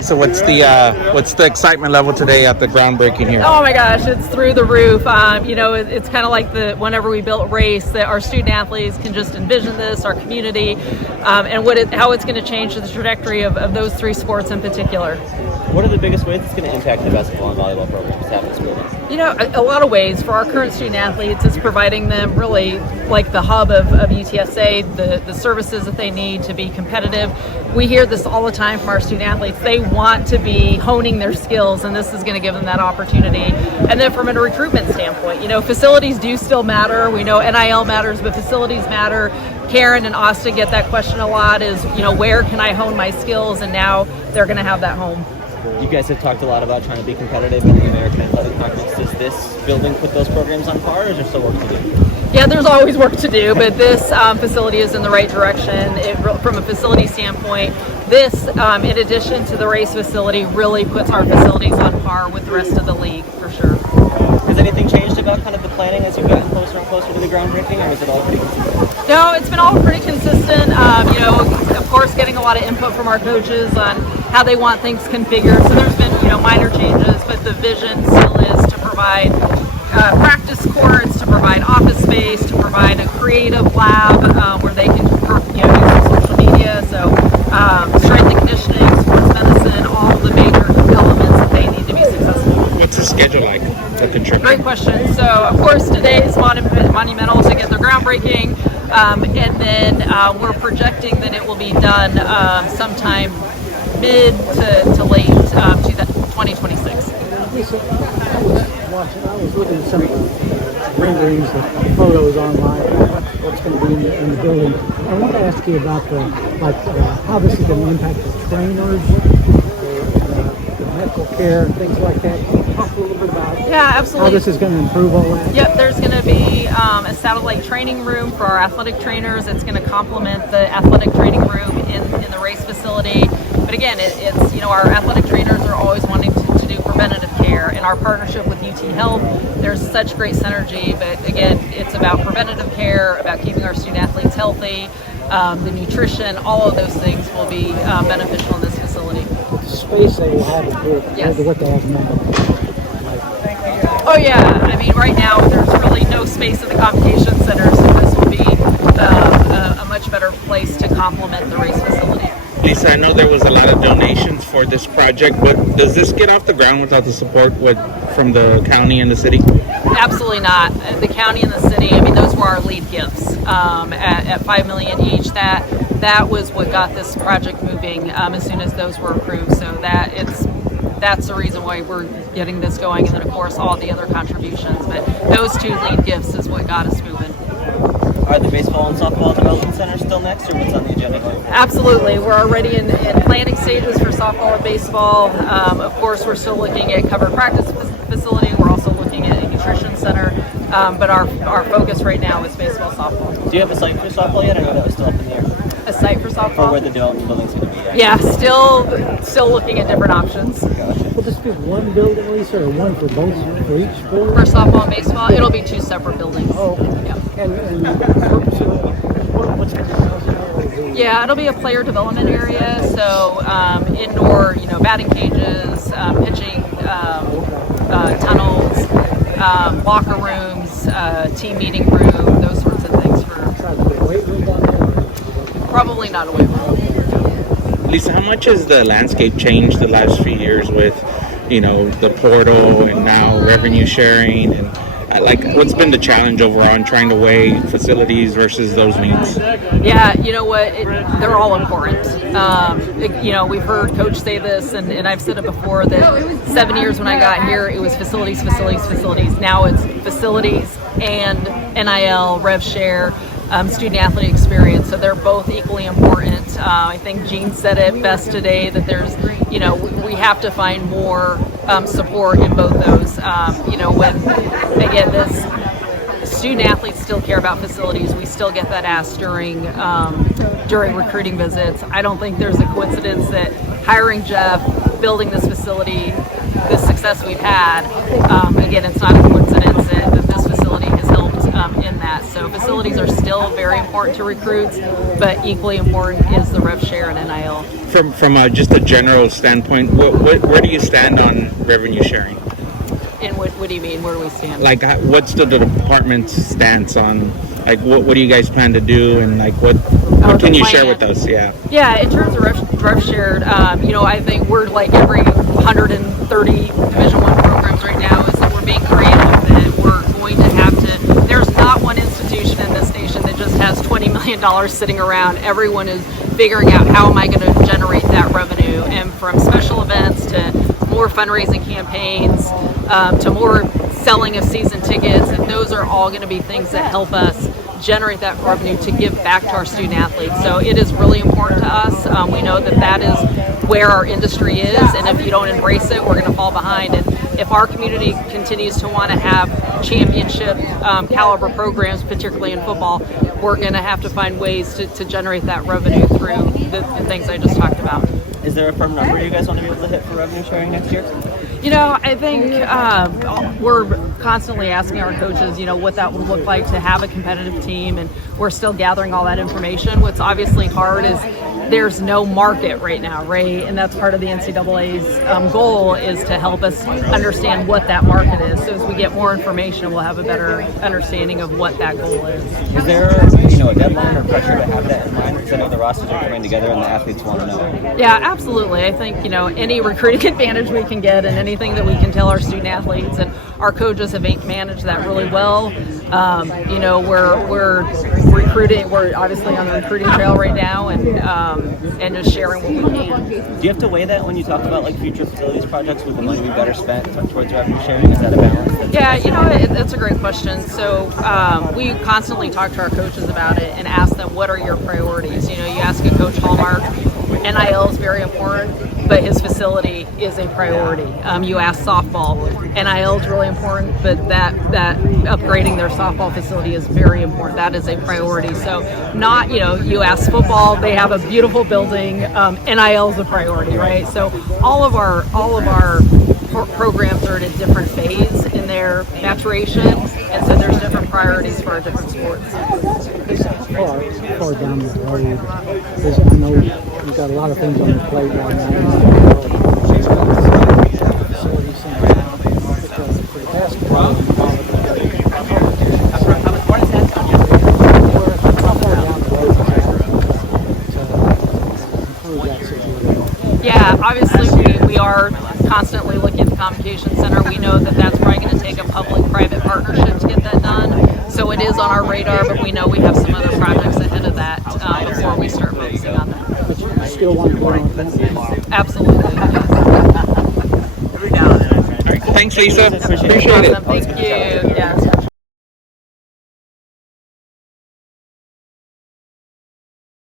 So what's the excitement level today at the groundbreaking here? Oh my gosh, it's through the roof. It's kind of like whenever we built Race, that our student athletes can just envision this, our community, and how it's going to change the trajectory of those three sports in particular. What are the biggest ways it's going to impact the basketball and volleyball programs to have this building? A lot of ways. For our current student athletes, it's providing them really like the hub of UTSA, the services that they need to be competitive. We hear this all the time from our student athletes. They want to be honing their skills, and this is going to give them that opportunity. And then from a recruitment standpoint, facilities do still matter. We know NIL matters, but facilities matter. Karen and Austin get that question a lot is, where can I hone my skills? And now they're going to have that home. You guys have talked a lot about trying to be competitive in the American Athletic Conference. Does this building put those programs on par, or is there still work to do? Yeah, there's always work to do, but this facility is in the right direction. From a facility standpoint, this, in addition to the Race facility, really puts our facilities on par with the rest of the league, for sure. Has anything changed about kind of the planning as you've gotten closer and closer to the groundbreaking, or is it all pretty consistent? No, it's been all pretty consistent. Of course, getting a lot of input from our coaches on how they want things configured. So there's been, minor changes, but the vision still is to provide practice courts, to provide office space, to provide a creative lab where they can, use social media. So strength and conditioning, sports medicine, all the major elements that they need to be successful. What's the schedule like? Great question. So, of course, today is monumental to get the groundbreaking, and then we're projecting that it will be done sometime mid to late 2026. I was looking at some renderings, the photos online, what's going to be in the building. I want to ask you about how this is going to impact the trainers, the medical care, things like that. Can you talk a little bit about how this is going to improve all that? Yep, there's going to be a satellite training room for our athletic trainers. It's going to complement the athletic training room in the Race facility. But again, it's our athletic trainers are always wanting to do preventative care. In our partnership with UT Health, there's such great synergy. But again, it's about preventative care, about keeping our student athletes healthy. The nutrition, all of those things will be beneficial in this facility. The space they will have compared to what they have now. Oh yeah, right now there's really no space in the competition center, so this will be a much better place to complement the Race facility. Lisa, I know there was a lot of donations for this project, but does this get off the ground without the support from the county and the city? Absolutely not. The county and the city, those were our lead gifts at $5 million each. That was what got this project moving as soon as those were approved. So that's the reason why we're getting this going, and then of course all the other contributions. But those two lead gifts is what got us moving. Are the baseball and softball development centers still next, or what's on the agenda going forward? Absolutely. We're already in planning stages for softball and baseball. Of course, we're still looking at covered practice facility. We're also looking at a nutrition center. But our focus right now is baseball, softball. Do you have a site for softball yet? I know that was still up in the air. A site for softball? Or where the development building's going to be? Yeah, still looking at different options. Gotcha. Will this be one building, Lisa, or one for each sport? For softball and baseball, it'll be two separate buildings. Oh, okay. Yeah. And the purpose of what's the Yeah, it'll be a player development area, so indoor, batting cages, pitching tunnels, locker rooms, team meeting room, those sorts of things. weight room down there? Probably not a weight room. Lisa, how much has the landscape changed the last few years with, the portal and now revenue sharing, and what's been the challenge overall in trying to weigh facilities versus those needs? Yeah, you know what? They're all important. We've heard Coach say this, and I've said it before, that 7 years when I got here, it was facilities. Now it's facilities and NIL, rev share, student athlete experience. So they're both equally important. I think Gene said it best today, that there's, we have to find more support in both those. This student athletes still care about facilities. We still get that asked during recruiting visits. I don't think there's a coincidence that hiring Jeff, building this facility, the success we've had, it's not a coincidence that this facility has helped in that. So facilities are still very important to recruits, but equally important is the rev share and NIL. From just a general standpoint, where do you stand on revenue sharing? And what do you mean? Where do we stand? Like, what's the department's stance on, like, what do you guys plan to do, and like what can you share with us? Yeah, in terms of rev shared, I think we're like every 130 Division I programs right now is that we're being creative, that we're going to have to, there's not one institution in this nation that just has $20 million sitting around. Everyone is figuring out, how am I going to generate that revenue? And from special events to more fundraising campaigns, to more selling of season tickets, and those are all going to be things that help us generate that revenue to give back to our student athletes. So it is really important to us. We know that is where our industry is, and if you don't embrace it, we're going to fall behind. And if our community continues to want to have championship caliber programs, particularly in football, we're going to have to find ways to generate that revenue through the things I just talked about. Is there a firm number you guys want to be able to hit for revenue sharing next year? I think we're constantly asking our coaches, what that would look like to have a competitive team, and we're still gathering all that information. What's obviously hard is there's no market right now, right? And that's part of the NCAA's goal, is to help us understand what that market is. So as we get more information, we'll have a better understanding of what that goal is. Is there, a deadline or pressure to have that in mind? Because I know the rosters are coming together and the athletes want to know. Yeah, absolutely. I think, any recruiting advantage we can get, and anything that we can tell our student athletes, and our coaches have managed that really well. We're recruiting. We're obviously on the recruiting trail right now, and just sharing what we can. Do you have to weigh that when you talk about like future facilities projects? Would the money be better spent towards revenue sharing? Is that a balance? Yeah, it's a great question. So we constantly talk to our coaches about it and ask them, what are your priorities? You ask a coach Hallmark, NIL is very important, but his facility is a priority. You ask softball, NIL is really important, but that upgrading their softball facility is very important. That is a priority. So not, you ask football, they have a beautiful building, NIL is a priority, right? So all of our programs are at a different phase in their maturation, and so there's different priorities for our different sports. Far down the road, I know you've got a lot of things on your plate right now. Yeah, obviously we are constantly looking at the Convocation Center. We know that that's probably going to take a public-private partnership to get that done. So it is on our radar, but we know we have some other projects ahead of that before we start focusing on that. But you still want to go on campus? Absolutely. Thanks, Lisa. Appreciate it. Thank you.